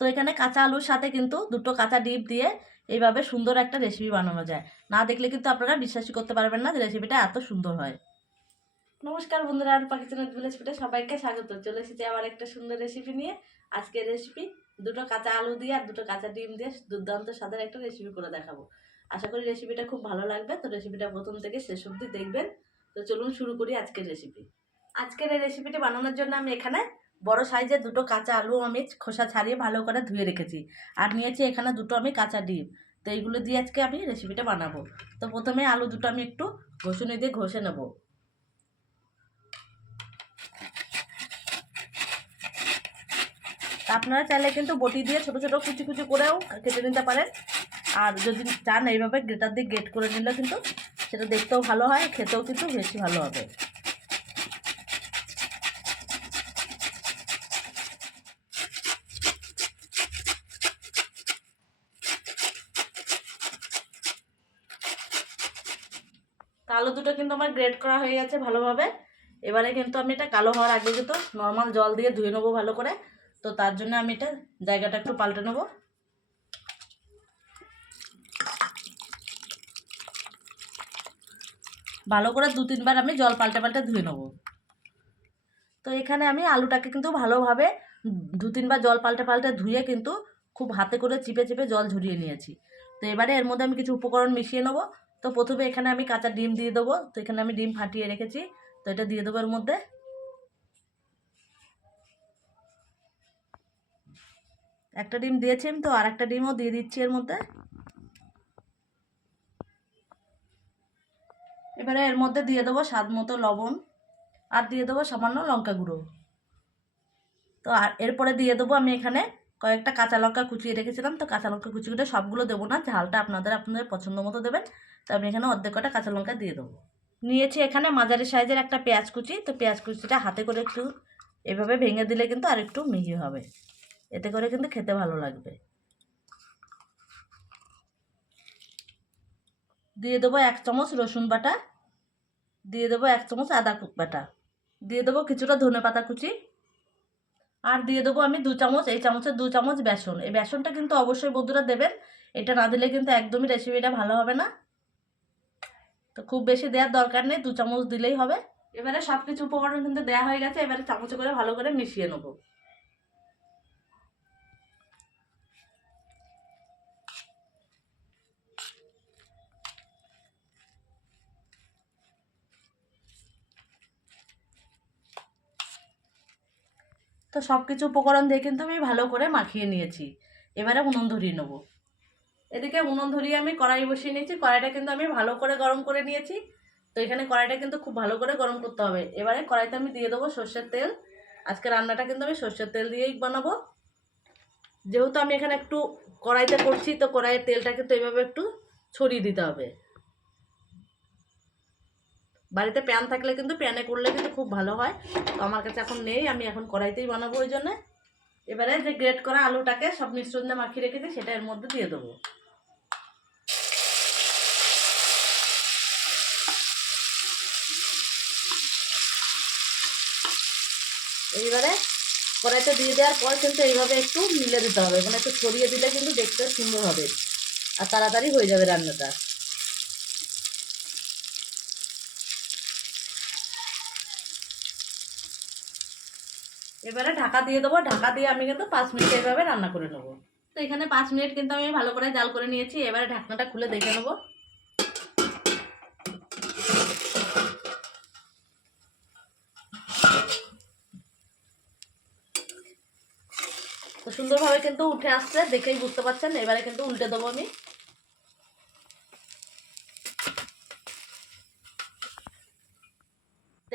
তো এখানে কাঁচা আলুর সাথে কিন্তু দুটো কাঁচা ডিপ দিয়ে এইভাবে সুন্দর একটা রেসিপি বানানো যায়। না দেখলে কিন্তু আপনারা বিশ্বাসই করতে পারবেন না যে রেসিপিটা এত সুন্দর হয়। নমস্কার বন্ধুরা আর পাকিস্তানের রেসিপিটা সবাইকে স্বাগত। চলে এসেছি আবার একটা সুন্দর রেসিপি নিয়ে। আজকের রেসিপি দুটো কাঁচা আলু দিয়ে আর দুটো কাঁচা ডিম দিয়ে দুর্দান্ত স্বাদের একটা রেসিপি করে দেখাবো। আশা করি রেসিপিটা খুব ভালো লাগবে। তো রেসিপিটা প্রথম থেকে শেষ অবধি দেখবেন। তো চলুন শুরু করি আজকের রেসিপি আজকের এই রেসিপিটি বানানোর জন্য আমি এখানে বড় সাইজের দুটো কাঁচা আলু আমি খোসা ছাড়িয়ে ভালো করে ধুয়ে রেখেছি। আর নিয়েছি এখানে দুটো আমি কাঁচা ডিম। তো এইগুলো দিয়ে আজকে আমি রেসিপিটা বানাবো। তো প্রথমে আলু দুটো আমি একটু ঘষুনি দিয়ে ঘষে নেব। আপনারা চাইলে কিন্তু বটি দিয়ে ছোটো ছোটো কুচি কুচি করেও কেটে নিতে পারেন। আর যদি চান এইভাবে গ্রেটার দিয়ে গ্রেট করে নিলে কিন্তু সেটা দেখতেও ভালো হয়, খেতেও কিন্তু বেশি ভালো হবে। তা আলু দুটো কিন্তু আমার গ্রেট করা হয়ে গেছে ভালোভাবে। এবারে কিন্তু আমি এটা কালো হওয়ার আগে কিন্তু নর্মাল জল দিয়ে ধুয়ে নেব ভালো করে। তো তার জন্য আমি এটা জায়গাটা একটু পাল্টে নেব। ভালো করে দু তিনবার আমি জল পাল্টে পাল্টে ধুয়ে নেব। তো এখানে আমি আলুটাকে কিন্তু ভালোভাবে দু তিনবার জল পাল্টে পাল্টে ধুয়ে কিন্তু খুব হাতে করে চিপে চিপে জল ঝরিয়ে নিয়েছি। তো এবারে এর মধ্যে আমি কিছু উপকরণ মিশিয়ে নেব। তো প্রথমে এখানে আমি কাঁচা ডিম দিয়ে দেবো। তো এখানে আমি ডিম ফাটিয়ে রেখেছি। তো এটা দিয়ে দেবো এর মধ্যে। একটা ডিম দিয়েছি তো আর একটা ডিমও দিয়ে দিচ্ছি এর মধ্যে। এবারে এর মধ্যে দিয়ে দেবো স্বাদ মতো লবণ। আর দিয়ে দেবো সামান্য লঙ্কা গুঁড়ো। তো আর এরপরে দিয়ে দেবো আমি এখানে কয়েকটা কাঁচা লঙ্কা কুচিয়ে রেখেছিলাম, তো কাঁচা লঙ্কা কুচিয়ে সবগুলো দেবো না, ঝালটা আপনাদের আপনাদের পছন্দ মতো দেবেন। তো আমি এখানে অর্ধেক কটা কাঁচা লঙ্কা দিয়ে দেবো। নিয়েছি এখানে মাঝারি সাইজের একটা পেঁয়াজ কুচি, তো পেঁয়াজ কুচিটা হাতে করে একটু এভাবে ভেঙে দিলে কিন্তু আর একটু মিহি হবে। এতে করে কিন্তু খেতে ভালো লাগবে। দিয়ে দেবো এক চামচ রসুন বাটা, দিয়ে দেবো এক চামচ আদা বাটা, দিয়ে দেবো কিছুটা ধনে পাতা কুচি আর দিয়ে দেবো আমি দু চামচ, এই চামচের দু চামচ বেসন। এই বেসনটা কিন্তু অবশ্যই বন্ধুরা দেবেন। এটা না দিলে কিন্তু একদমই রেসিপিটা ভালো হবে না। তো খুব বেশি দেওয়ার দরকার নেই, দু চামচ দিলেই হবে। এবারে সব কিছু উপকরণ কিন্তু দেওয়া হয়ে গেছে, এবারে চামচ করে ভালো করে মিশিয়ে নেব। তো সব কিছু উপকরণ দিয়ে কিন্তু আমি ভালো করে মাখিয়ে নিয়েছি। এবারে উনুন ধরিয়ে নেব। এদিকে উনুন ধরিয়ে আমি কড়াই বসিয়ে নিয়েছি। কড়াইটা কিন্তু আমি ভালো করে গরম করে নিয়েছি। তো এখানে কড়াইটা কিন্তু খুব ভালো করে গরম করতে হবে। এবারে কড়াইতে আমি দিয়ে দেবো সর্ষের তেল। আজকে রান্নাটা কিন্তু আমি সর্ষের তেল দিয়েই বানাবো। যেহেতু আমি এখানে একটু কড়াইতে করছি, তো কড়াইয়ের তেলটা কিন্তু এইভাবে একটু ছড়িয়ে দিতে হবে। বাড়িতে প্যান থাকলে কিন্তু প্যানে করলে কিন্তু খুব ভালো হয়। তো আমার কাছে এখন নেই, আমি এখন কড়াইতেই বানাবো ওই জন্যে। এবারে যে গ্রেট করা আলুটাকে সব মিশ্রণ মাখিয়ে রেখেছি সেটা এর মধ্যে দিয়ে দেবো। এইবারে কড়াইতে দিয়ে দেওয়ার পর কিন্তু এইভাবে একটু মিলে দিতে হবে। মানে একটু ছড়িয়ে দিলে কিন্তু দেখতে সুন্দর হবে। আর তাড়াতাড়ি হয়ে যাবে রান্নাটা। এবারে ঢাকা দিয়ে দেবো। ঢাকা দিয়ে আমি কিন্তু পাঁচ মিনিট এইভাবে রান্না করে নেব। তো এখানে পাঁচ মিনিট কিন্তু আমি ভালো করে জাল করে নিয়েছি। এবারে ঢাকনাটা খুলে দেখে নেব। তো সুন্দরভাবে কিন্তু উঠে আসছে, দেখেই বুঝতে পারছেন। এবারে কিন্তু উল্টে দেবো আমি।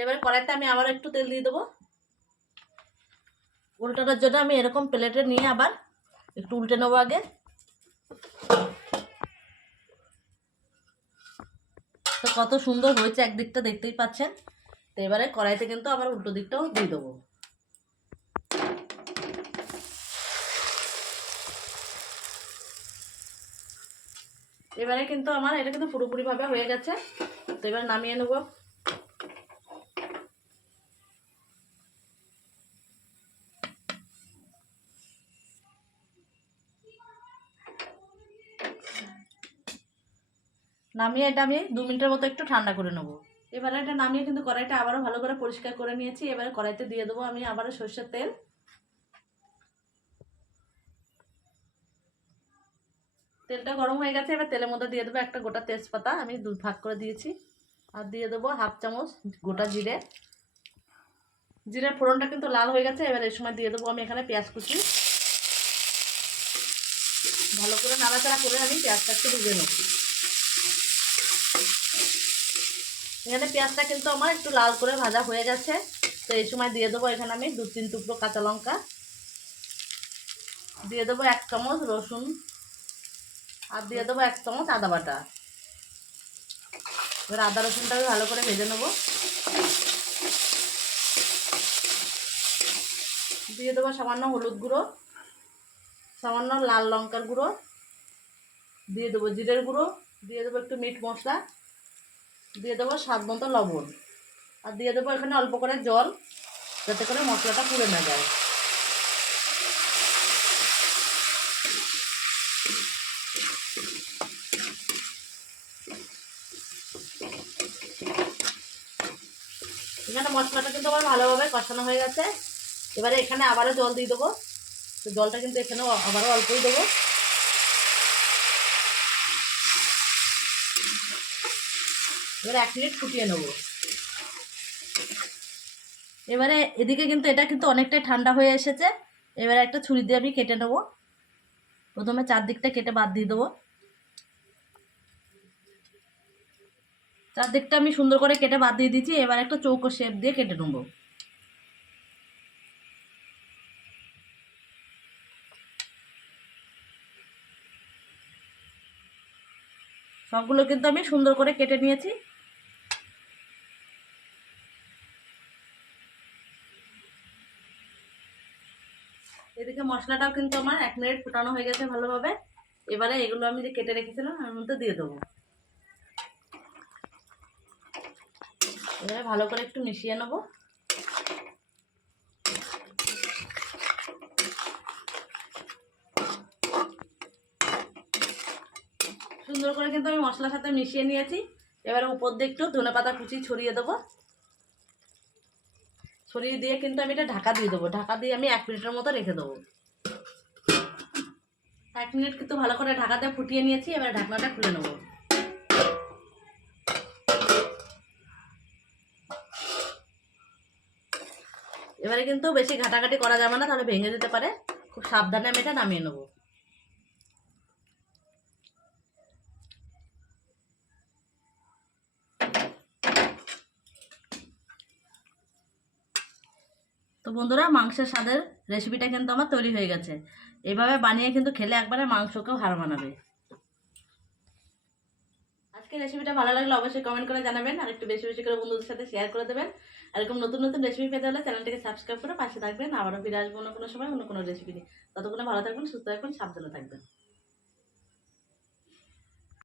এবারে কড়াইতে আমি আবার একটু তেল দিয়ে দেবো। উল্টানোর জন্য আমি এরকম প্লেটে নিয়ে আবার একটু উল্টে নেব আগে। তো কত সুন্দর হয়েছে একদিকটা দেখতেই পাচ্ছেন। তো এবারে কড়াইতে কিন্তু আবার উল্টো দিকটাও দিয়ে দেবো। এবারে কিন্তু আমার এটা কিন্তু পুরোপুরিভাবে হয়ে গেছে। তো এবার নামিয়ে নেব। নামিয়ে এটা আমি দু মিনিটের মতো একটু ঠান্ডা করে নেব। এবারে এটা নামিয়ে কিন্তু কড়াইটা আবারও ভালো করে পরিষ্কার করে নিয়েছি। এবারে কড়াইতে দিয়ে দেবো আমি আবারও সর্ষের তেল। তেলটা গরম হয়ে গেছে, এবার তেলের মধ্যে দিয়ে দেবো একটা গোটা তেজপাতা। আমি দু ভাগ করে দিয়েছি। আর দিয়ে দেবো হাফ চামচ গোটা জিরে। জিরের ফোড়নটা কিন্তু লাল হয়ে গেছে, এবার এই সময় দিয়ে দেবো আমি এখানে পেঁয়াজ কুচি। ভালো করে নাড়াচাড়া করে আমি পেঁয়াজটা একটু ভেজে নেব। এখানে পেঁয়াজটা কিন্তু আমার একটু লাল করে ভাজা হয়ে গেছে। তো এই সময় দিয়ে দেবো এখানে আমি দু তিন টুকরো কাঁচা লঙ্কা। দিয়ে দেবো এক চামচ রসুন। আর দিয়ে দেবো এক চামচ আদা বাটা। এবার আদা রসুনটা আমি ভালো করে ভেজে নেব। দিয়ে দেবো সামান্য হলুদ গুঁড়ো, সামান্য লাল লঙ্কার গুঁড়ো। দিয়ে দেবো জিরের গুঁড়ো। দিয়ে দেবো একটু মিট মশলা। দিয়ে দেবো স্বাদ মতো লবণ। আর দিয়ে দেবো এখানে অল্প করে জল, যাতে করে মশলাটা পুড়ে না যায়। এখানে মশলাটা কিন্তু আমার ভালোভাবে কষানো হয়ে গেছে। এবারে এখানে আবারও জল দিয়ে দেবো। তো জলটা কিন্তু এখানেও আবারও অল্পই দেবো। এবারে এক মিনিট ফুটিয়ে নেব। এবারে এদিকে কিন্তু এটা কিন্তু অনেকটাই ঠান্ডা হয়ে এসেছে। এবারে একটা ছুরি দিয়ে আমি কেটে নেব। প্রথমে চারদিকটা কেটে বাদ দিয়ে দেবো। চারদিকটা আমি সুন্দর করে কেটে বাদ দিয়ে দিচ্ছি এবার একটা চৌকো শেপ দিয়ে কেটে নেব। সবগুলো কিন্তু আমি সুন্দর করে কেটে নিয়েছি। এদিকে মশলাটাও কিন্তু আমার এক মিনিট ফুটানো হয়ে গেছে ভালোভাবে। এবারে এগুলো আমি যে কেটে রেখেছিলাম এর মধ্যে দিয়ে দেবো। এবারে ভালো করে একটু মিশিয়ে নেব। সুন্দর করে কিন্তু আমি মশলার সাথে মিশিয়ে নিয়েছি। এবারে উপর দিয়ে একটু ধনে পাতা কুচি ছড়িয়ে দেবো। ছড়িয়ে দিয়ে কিন্তু আমি এটা ঢাকা দিয়ে দেবো। ঢাকা দিয়ে আমি এক মিনিটের মতো রেখে দেবো। এক মিনিট কিন্তু ভালো করে ঢাকাতে ফুটিয়ে নিয়েছি, এবার ঢাকনাটা খুলে নেব। এবারে কিন্তু বেশি ঘাটাঘাটি করা যাবে না, তাহলে ভেঙে যেতে পারে। খুব সাবধানে আমি এটা নামিয়ে নেব। তো বন্ধুরা, মাংসের স্বাদের রেসিপিটা কিন্তু আমার তৈরি হয়ে গেছে। এইভাবে বানিয়ে কিন্তু খেলে একবারে মাংসকেও হার মানাবে। আজকে রেসিপিটা ভালো লাগলে অবশ্যই কমেন্ট করে জানাবেন আর একটু বেশি বেশি করে বন্ধুদের সাথে শেয়ার করে দেবেন। এরকম নতুন নতুন রেসিপি পেতে হলে চ্যানেলটাকে সাবস্ক্রাইব করে পাশে থাকবেন। আবারও ফিরে আসব অন্য কোনো সময় অন্য কোনো রেসিপি নিয়ে। ততক্ষণে ভালো থাকবেন, সুস্থ থাকবেন, সাবধানে থাকবেন।